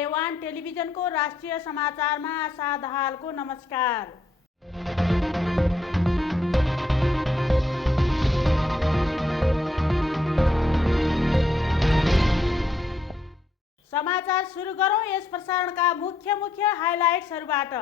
A1 टेलिभिजनको राष्ट्रिय समाचारमा आशा दाहालको नमस्कार। समाचार सुरु गरौँ यस प्रसारणका मुख्य हाइलाइट्सहरूबाट।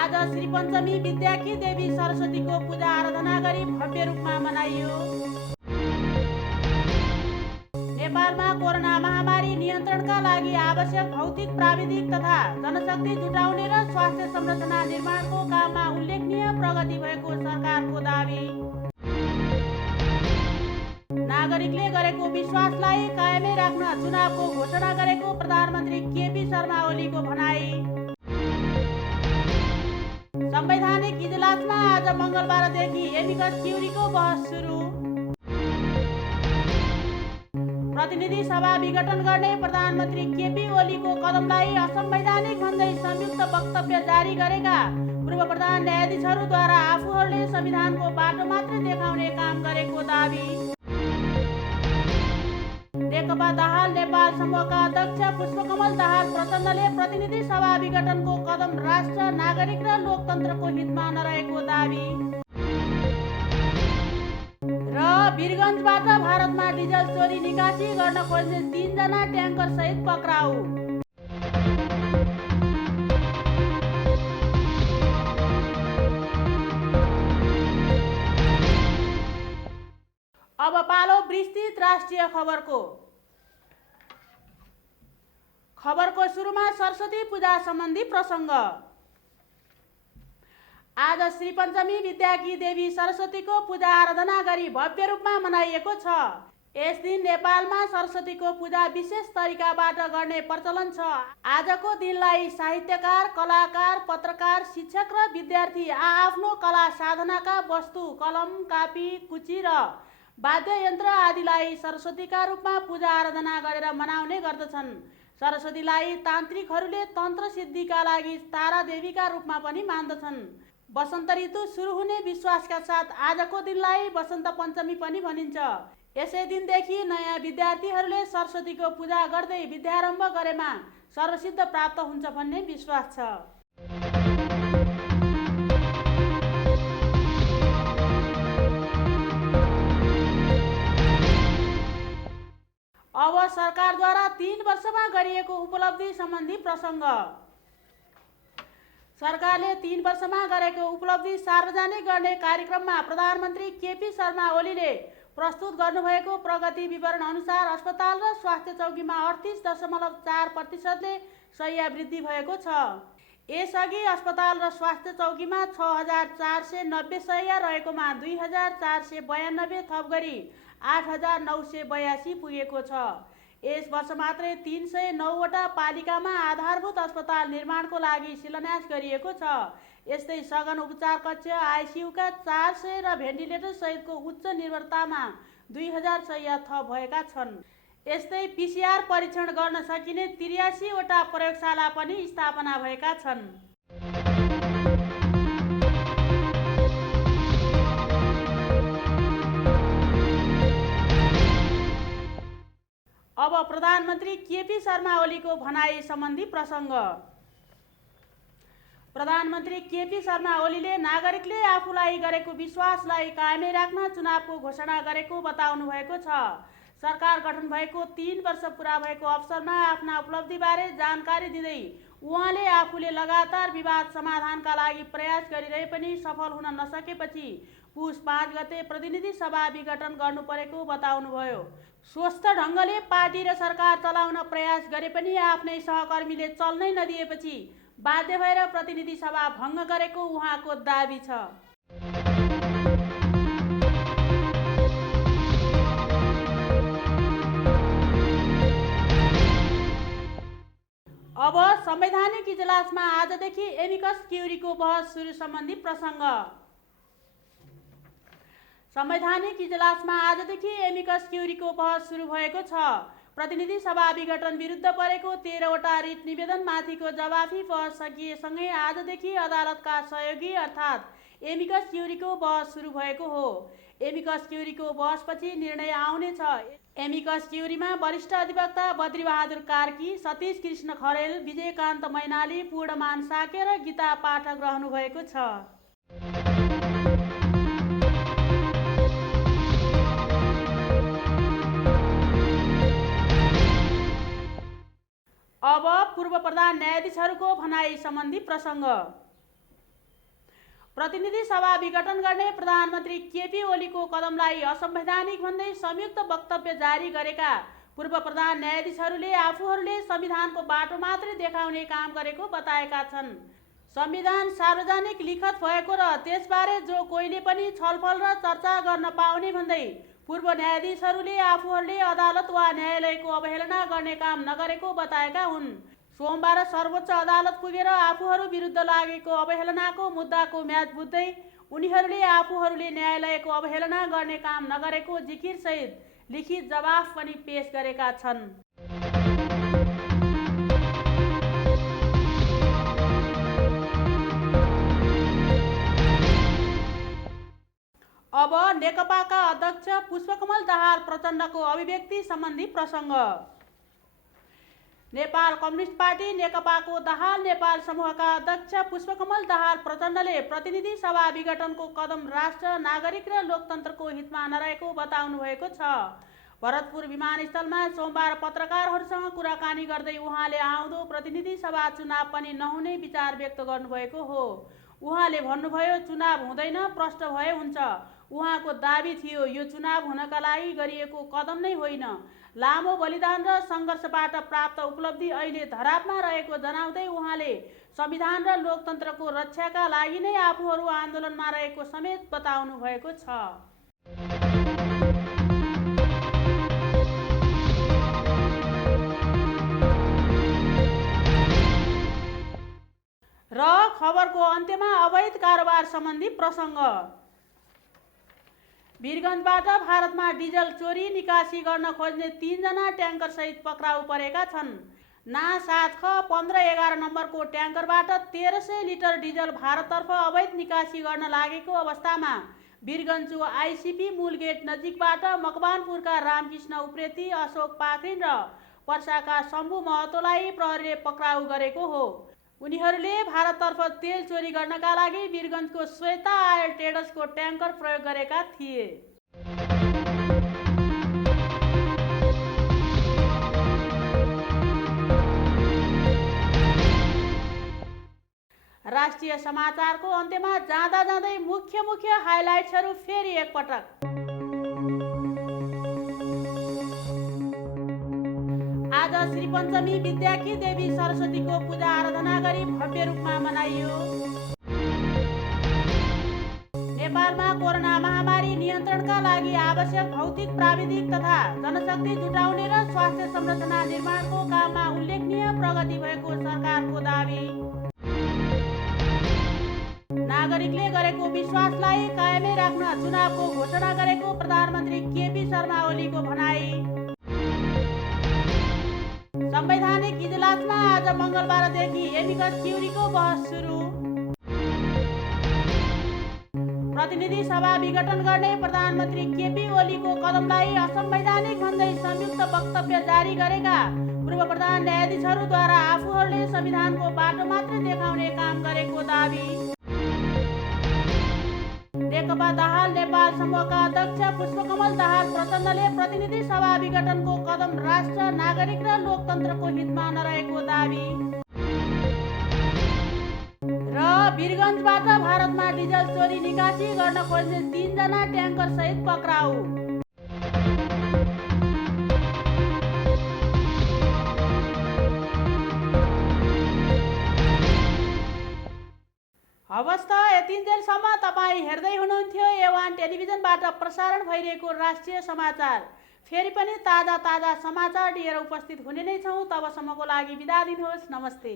आज श्री पञ्चमी विद्याकी देवी सरस्वतीको पूजा आराधना गरी भव्य रूपमा मनाइयो। नेपालमा कोरोना महामारी नियन्त्रणका लागि आवश्यक भौतिक प्राविधिक तथा जनशक्ति जुटाउने र स्वास्थ्य संरचना निर्माणको काममा उल्लेखनीय प्रगति भएको सरकारको दावी। नागरिकले गरेको विश्वासलाई कायमै राख्न चुनावको घोषणा गरेको प्रधानमन्त्री केपी शर्मा ओलीको भनाई। संवैधानिक इजलासमा आज मंगलबारदेखि एमिकस क्युरीको बहस सुरु। प्रतिनिधि सभा विघटन गर्ने प्रधानमन्त्री केपी ओलीको कदमलाई असंवैधानिक भन्दै संयुक्त वक्तव्य जारी गरेका पूर्व प्रधान न्यायाधीशहरूद्वारा आफूहरूले संविधानको बाटो मात्र देखाउने काम गरेको दावी। नेकपा दाहाल नेपाल समूहका अध्यक्ष पुष्पकमल दाहाल प्रचण्डले प्रतिनिधि सभा विघटनको कदम राष्ट्र, नागरिक र लोकतन्त्रको हितमा नरहेको दावी। र वीरगञ्जबाट भारतमा डिजल चोरी निकासी गर्न खोज्ने 3 जना ट्याङ्कर सहित पक्राउ। अब पालो विस्तृत राष्ट्रिय खबरको सुरुमा सरस्वती पूजा सम्बन्धी प्रसङ्ग। आज श्री पञ्चमी विद्याकी देवी सरस्वतीको पूजा आराधना गरी भव्य रूपमा मनाइएको छ। यस दिन नेपालमा सरस्वतीको पूजा विशेष तरिकाबाट गर्ने प्रचलन छ। आजको दिनलाई साहित्यकार, कलाकार, पत्रकार, शिक्षक र विद्यार्थी आआफ्नो कला साधनाका वस्तु कलम, कापी, कुची र वाद्ययन्त्र आदिलाई सरस्वतीका रूपमा पूजा आराधना गरेर मनाउने गर्दछन्। सरस्वतीलाई तान्त्रिकहरूले तन्त्र सिद्धिका लागि तारा देवीका रूपमा पनि मान्दछन्। वसन्त ऋतु सुरु हुने विश्वासका साथ आजको दिनलाई वसन्त पञ्चमी पनि भनिन्छ। यसै दिनदेखि नयाँ विद्यार्थीहरूले सरस्वतीको पूजा गर्दै विद्यारम्भ गरेमा सर्वसिद्ध प्राप्त हुन्छ भन्ने विश्वास छ। अब सरकारद्वारा 3 वर्षमा गरिएको उपलब्धि सम्बन्धी प्रसङ्ग। सरकारले 3 वर्षमा गरेको उपलब्धि सार्वजनिक गर्ने कार्यक्रममा प्रधानमन्त्री केपी शर्मा ओलीले प्रस्तुत गर्नुभएको प्रगति विवरण अनुसार अस्पताल र स्वास्थ्य चौकीमा 38.4%ले शय्या वृद्धि भएको छ। यसअघि अस्पताल र स्वास्थ्य चौकीमा 6,490 शय्या रहेकोमा 2,492 थप गरी 8,982 पुगेको छ। यस वर्ष मात्रै 309वटा पालिकामा आधारभूत अस्पताल निर्माणको लागि शिलान्यास गरिएको छ। यस्तै सघन उपचार कक्ष, आइसियुका 400 र भेन्टिलेटर सहितको उच्च निर्भरतामा 2,000 शय्या थप भएका छन्। यस्तै पिसिआर परीक्षण गर्न सकिने 83वटा प्रयोगशाला पनि स्थापना भएका छन्। अब प्रधानमन्त्री केपी शर्मा ओलीको भनाई सम्बन्धी प्रसङ्ग। प्रधानमन्त्री केपी शर्मा ओलीले नागरिकले आफूलाई गरेको विश्वासलाई कायमै राख्न चुनावको घोषणा गरेको बताउनु भएको छ। सरकार गठन भएको 3 वर्ष पुरा भएको अवसरमा आफ्ना उपलब्धिबारे जानकारी दिँदै उहाँले आफूले लगातार विवाद समाधानका लागि प्रयास गरिरहे पनि सफल हुन नसकेपछि पुस 5 गते प्रतिनिधि सभा विघटन गर्नु परेको बताउनुभयो। स्वस्थ ढङ्गले पार्टी र सरकार चलाउन प्रयास गरे पनि आफ्नै सहकर्मीले चल्नै नदिएपछि बाध्य भएर प्रतिनिधि सभा भङ्ग गरेको उहाँको दाबी छ। अब संवैधानिक इजलासमा आजदेखि एमिकस क्युरीको बहस सुरु सम्बन्धी प्रसङ्ग। संवैधानिक इजलासमा आजदेखि एमिकस क्युरीको बहस सुरु भएको छ। प्रतिनिधि सभा विघटन विरुद्ध परेको 13वटा रिट निवेदन माथिको जवाफी बहस सकिएसँगै आजदेखि अदालतका सहयोगी अर्थात् एमिकस क्युरीको बहस सुरु भएको हो। एमिकस क्युरीको बहसपछि निर्णय आउनेछ। एमिकस क्युरीमा वरिष्ठ अधिवक्ता बद्रीबहादुर कार्की, सतीश कृष्ण खरेल, विजयकान्त मैनाली, पूर्णमान साके र गीता पाठक रहनु भएको छ। अब पूर्व प्रधान न्यायाधीशहरूको भनाई सम्बन्धी प्रसङ्ग। प्रतिनिधि सभा विघटन गर्ने प्रधानमन्त्री केपी ओलीको कदमलाई असंवैधानिक भन्दै संयुक्त वक्तव्य जारी गरेका पूर्व प्रधान न्यायाधीशहरूले आफूहरूले संविधानको बाटो मात्रै देखाउने काम गरेको बताएका छन्। संविधान सार्वजनिक लिखत भएको र त्यसबारे जो कोहीले पनि छलफल र चर्चा गर्न पाउने भन्दै पूर्व न्यायाधीशहरूले आफूहरूले अदालत वा न्यायालयको अवहेलना गर्ने काम नगरेको बताएका हुन्। सोमबार सर्वोच्च अदालत पुगेर आफूहरू विरुद्ध लागेको अवहेलनाको मुद्दाको म्याद बुझ्दै उनीहरूले आफूहरूले न्यायालयको अवहेलना गर्ने काम नगरेको जिकिरसहित लिखित जवाफ पनि पेश गरेका छन्। अब नेकपाका अध्यक्ष पुष्पकमल दाहाल प्रचण्डको अभिव्यक्ति सम्बन्धी प्रसङ्ग। नेपाल कम्युनिस्ट पार्टी नेकपाको दाहाल नेपाल समूहका अध्यक्ष पुष्पकमल दाहाल प्रचण्डले प्रतिनिधि सभा विघटनको कदम राष्ट्र, नागरिक र लोकतन्त्रको हितमा नरहेको बताउनु भएको छ। भरतपुर विमानस्थलमा सोमबार पत्रकारहरूसँग कुराकानी गर्दै उहाँले आउँदो प्रतिनिधि सभा चुनाव पनि नहुने विचार व्यक्त गर्नुभएको हो। उहाँले भन्नुभयो, चुनाव हुँदैन, प्रश्न भए हुन्छ। उहाँको दाबी थियो, यो चुनाव हुनका लागि गरिएको कदम नै होइन, लामो बलिदान र सङ्घर्षबाट प्राप्त उपलब्धि अहिले धरापमा रहेको जनाउँदै उहाँले संविधान र लोकतन्त्रको रक्षाका लागि नै आफूहरू आन्दोलनमा रहेको समेत बताउनु भएको छ। र खबरको अन्त्यमा अवैध कारोबार सम्बन्धी प्रसङ्ग। वीरगञ्जबाट भारतमा डिजल चोरी निकासी गर्न खोज्ने 3 जना ट्याङ्कर सहित पक्राउ परेका छन्। ना 7 ख 15-11 नम्बरको ट्याङ्करबाट 1300 लिटर डिजल भारततर्फ अवैध निकासी गर्न लागेको अवस्थामा वीरगञ्जको आइसिपी मूल गेट नजिकबाट मकवानपुरका रामकृष्ण उप्रेती, अशोक पाखरिन र पर्साका शम्भु महतोलाई प्रहरीले पक्राउ गरेको हो। उनीहरूले भारततर्फ तेल चोरी गर्नका लागि वीरगञ्जको श्वेता आयल ट्रेडर्सको ट्याङ्कर प्रयोग गरेका थिए। राष्ट्रिय समाचारको अन्त्यमा जाँदा जाँदै मुख्य हाइलाइट्सहरू फेरि एकपटक। आज श्री पञ्चमी विद्याकी देवी सरस्वतीको पूजा आराधना गरी भव्य रूपमा मनाइयो। नेपालमा कोरोना महामारी नियन्त्रणका लागि आवश्यक भौतिक, प्राविधिक तथा जनशक्ति जुटाउने र स्वास्थ्य संरचना निर्माणको काममा उल्लेखनीय प्रगति भएको सरकारको दाबी। नागरिकले गरेको विश्वासलाई कायमै राख्न चुनावको घोषणा गरेको प्रधानमन्त्री केपी शर्मा ओलीको भनाई। संवैधानिक इजलासमा आज मंगलबारदेखि एमिकस क्युरीको बहस सुरु। प्रतिनिधि सभा विघटन गर्ने प्रधानमन्त्री केपी ओलीको कदमलाई असंवैधानिक भन्दै संयुक्त वक्तव्य जारी गरेका पूर्व प्रधान न्यायाधीशहरूद्वारा आफूहरूले संविधानको बाटो मात्र देखाउने काम गरेको दाबी। नेकपा दाहाल नेपाल समूहका अध्यक्ष पुष्पकमल दाहाल प्रचण्डले प्रतिनिधि सभा विघटनको कदम राष्ट्र, नागरिक र लोकतन्त्रको हितमा नरहेको दाबी। र वीरगञ्जबाट भारतमा डिजल चोरी निकासी गर्न खोज्ने 3 जना ट्याङ्कर सहित पक्राउ। हवस् त, यतिन्जेलसम्म तपाईँ हेर्दै हुनुहुन्थ्यो एवान टेलिभिजनबाट प्रसारण भइरहेको राष्ट्रिय समाचार। फेरि पनि ताजा समाचार लिएर उपस्थित हुने नै छौँ। तबसम्मको लागि बिदा दिनुहोस्। नमस्ते।